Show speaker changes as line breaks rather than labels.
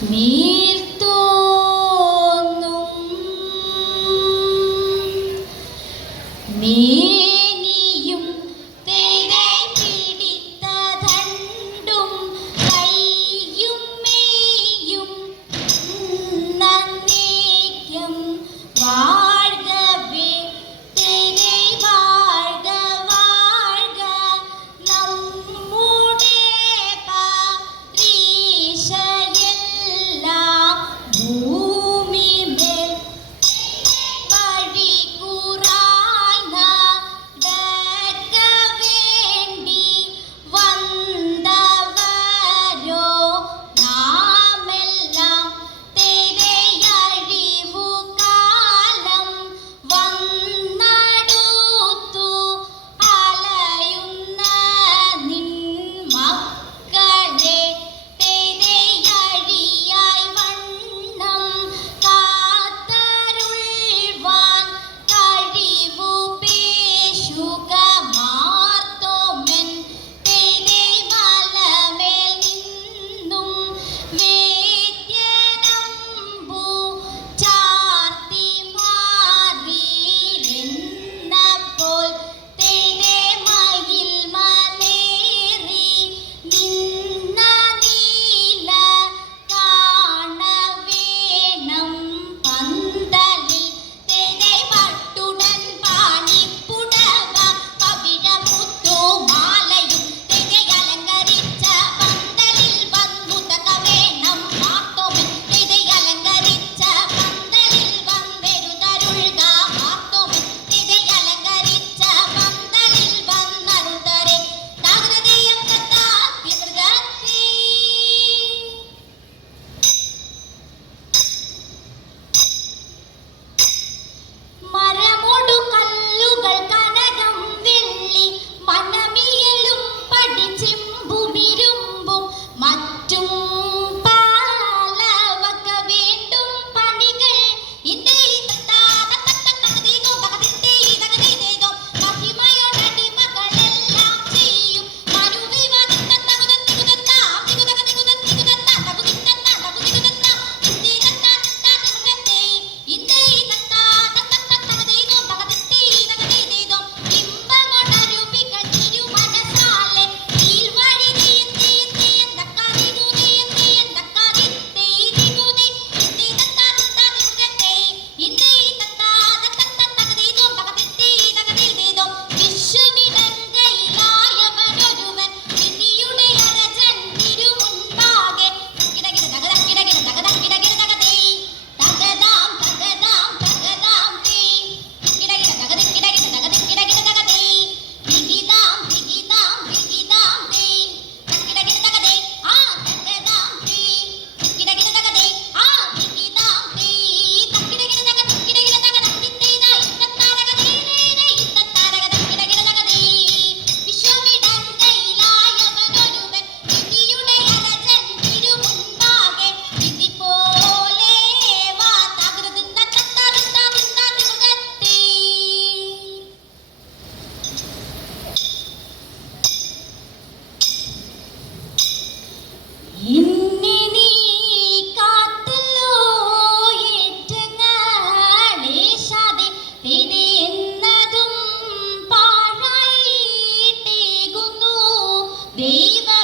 你 ¡Viva!